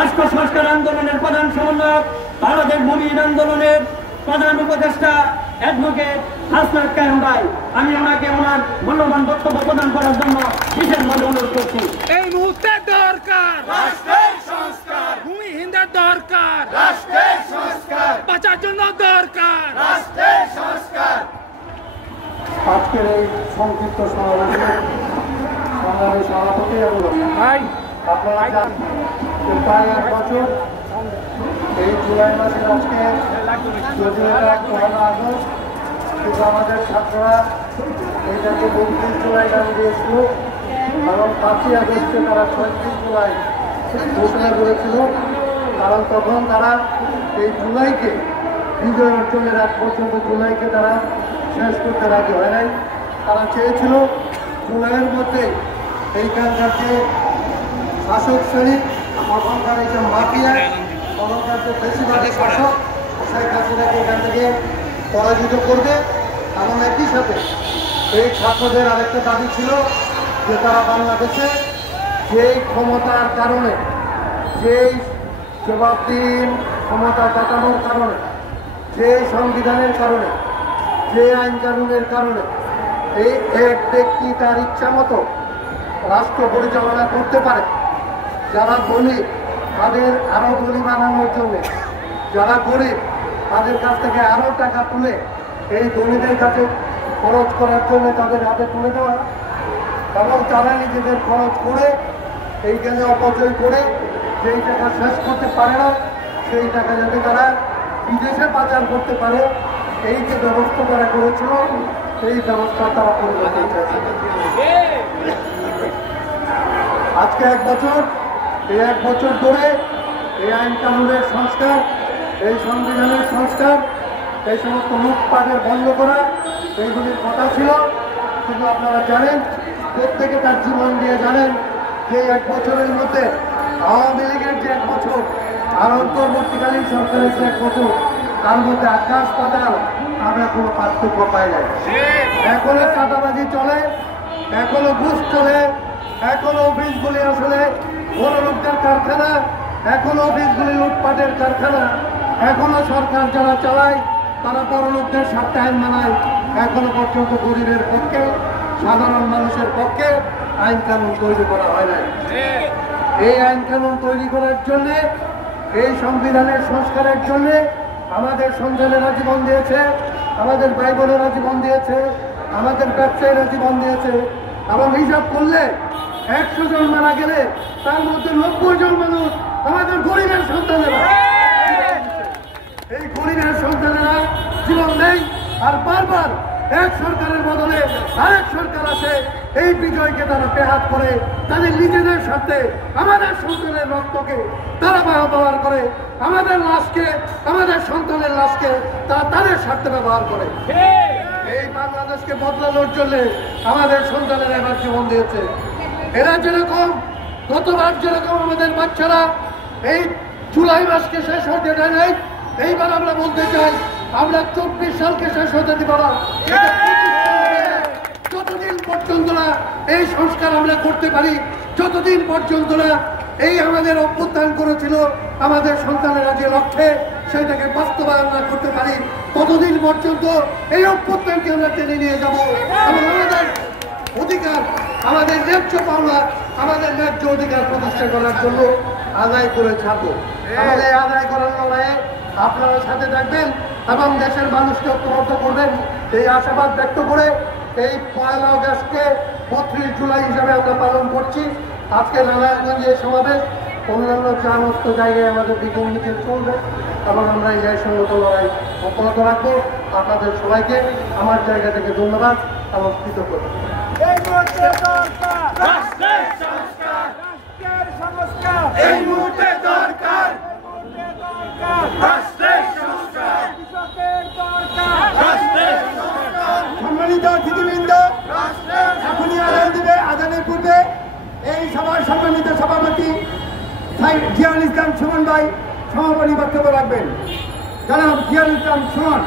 রাষ্ট্র সংস্কার আন্দোলনের প্রধান সমন্বয়ক, বাংলাদেশ মুমিন আন্দোলনের প্রধান উপদেষ্টা অ্যাডভোকেট হাসনাত কায়েম ভাই, আমি ওনাকে ওনার মূল্যবান বক্তব্য প্রদান করার জন্য বিশেষভাবে অনুরোধ করছি। এই মুহূর্তে দরকার রাষ্ট্রের সংস্কার, ভূমিহীনদের দরকার রাষ্ট্রের সংস্কার, বাঁচার জন্য দরকার রাষ্ট্রের সংস্কার। আজকের এই সংক্ষিপ্ত সমাবেশে সংগ্রামী সভাপতি আপনারা জানেন যে প্রায় 1 বছর এই জুলাই মাসের আজকে যদিও এটা 1 আগস্ট, কিন্তু আমাদের ছাত্ররা এইটাকে 32 জুলাই নাম দিয়েছিল এবং 5ই আগস্টে তারা 36 জুলাই ঘোষণা করেছিল। কারণ তখন তারা এই জুলাইকে বিজয় অর্জনের আগ পর্যন্ত জুলাইকে তারা শেষ করতে রাজি হয় নাই। তারা চেয়েছিল জুলাইয়ের মধ্যে এইখানকার যে শাসক শ্রেণী, তখনকার এই যে মাফিয়া, তখনকার যে বেশিরভাগই শাসক, শেখ হাসিনাকে এখান থেকে পরাজিত করবে। এবং একই সাথে এই ছাত্রদের আরেকটা দাবি ছিল যে তারা বাংলাদেশে যেই ক্ষমতার কারণে, যেই জবাবদিহির ক্ষমতা কাটানোর কারণে, যে সংবিধানের কারণে, যে আইন কানুনের কারণে এই এক ব্যক্তি তার ইচ্ছা মতো রাষ্ট্র পরিচালনা করতে পারে, যারা ধনী তাদের আরও ধনী বানানোর জন্য, যারা গরিব তাদের কাছ থেকে আরও টাকা তুলে এই ধনীদের কাছে খরচ করার জন্য তাদের হাতে তুলে দেওয়া, এবং তারা নিজেদের খরচ করে এইখানে অপচয় করে যেই টাকা শেষ করতে পারে না সেই টাকা যাতে তারা বিদেশে পাচার করতে পারে, এই যে ব্যবস্থা তারা করেছিল সেই ব্যবস্থা তারা পরিবর্তন চাইছে। আজকে 1 বছর, এই 1 বছর ধরে এই আইন কানুনের সংস্কার, এই সংবিধানের সংস্কার, এই সমস্ত লুটপাটের বন্ধ করা, এইগুলির কথা ছিল। কিন্তু আপনারা জানেন, প্রত্যেকে তার জীবন দিয়ে জানেন যে 1 বছরের মধ্যে আওয়ামী লীগের যে 1 বছর আর অন্তর্বর্তীকালীন সরকারের যে 1 বছর, তার মধ্যে আকাশ পাতাল আমরা কোনো পার্থক্য পাই নাই। এখনো চাঁদাবাজি চলে, এখনো ঘুষ চলে, এখনো অফিসগুলি আসলে বড় লোকদের কারখানা, এখনো অফিসগুলি লুটপাটের কারখানা, এখনো সরকার যারা চালায় তারা বড় লোকদের স্বার্থে আইন মানায়। এখনো পর্যন্ত গরিবের পক্ষে, সাধারণ মানুষের পক্ষে আইন কানুন তৈরি করা হয় নাই। এই আইন কানুন তৈরি করার জন্যে, এই সংবিধানের সংস্কারের জন্যে আমাদের সন্তানেরা জীবন দিয়েছে, আমাদের ভাই বোনেরা জীবন দিয়েছে, আমাদের ব্যবসায়ীরা জীবন দিয়েছে। এবং হিসাব করলে 100 জন মারা গেলে তার মধ্যে 90 জন মানুষ আমাদের গরিবের সন্তানেরা। এই গরিবের সন্তানেরা জীবন নেই, আর বারবার এক সরকারের বদলে আরেক সরকার আসে, এই বিজয়কে তারা বেহাত করে তাদের নিজেদের স্বার্থে, আমাদের সন্তানের রক্তকে তারা ব্যবহার করে, আমাদের লাশকে, আমাদের সন্তানের লাশকে তারা তাদের স্বার্থে ব্যবহার করে। এই বাংলাদেশকে বদলানোর জন্য আমাদের সন্তানেরা এবার জীবন দিয়েছে। এরা যেরকম গতবার যেরকম আমাদের বাচ্চারা এই জুলাই মাসকে শেষ হতে দেয় নাই, এইবার আমরা বলতে চাই আমরা 24 সালকে শেষ হতে দিব না। যতদিন পর্যন্ত না এই সংস্কার আমরা করতে পারি, যতদিন পর্যন্ত না এই আমাদের অভ্যুত্থান করেছিল আমাদের সন্তানেরা যে লক্ষ্যে সেটাকে বাস্তবায়ন না করতে পারি, ততদিন পর্যন্ত এই অভ্যুত্থানকে আমরা টেনে নিয়ে যাব এবং আমাদের অধিকার, আমাদের ন্যায্য পাওনা, আমাদের ন্যায্য অধিকার প্রতিষ্ঠা করার জন্য আদায় করে ছাড়বো। আমাদের এই আদায় করার লড়াইয়ে আপনারা সাথে থাকবেন এবং দেশের মানুষকে ঐক্যবদ্ধ করবেন, এই আশাবাদ ব্যক্ত করে এই 1 আগস্টকে 32 জুলাই হিসাবে আমরা পালন করছি। আজকে নারায়ণগঞ্জে সমাবেশ, অন্যান্য সমস্ত জায়গায় আমাদের বিক্ষোভ মিছিল চলবে এবং আমরা এই সংগত লড়াই অব্যাহত রাখবো। আপনাদের সবাইকে আমার জায়গা থেকে ধন্যবাদ এবং কৃতজ্ঞতা। এই মুহূর্তে দরকার রাষ্ট্রের সংস্কার, সম্মানিত অতিথিবৃন্দ, এখনই আদান দিবে। আদানের পূর্বে এই সভার সম্মানিত সভাপতি জিয়াউল ইসলাম সুমন ভাই সমাপনী বক্তব্য রাখবেন। জনাব জিয়াউল ইসলাম সুমন।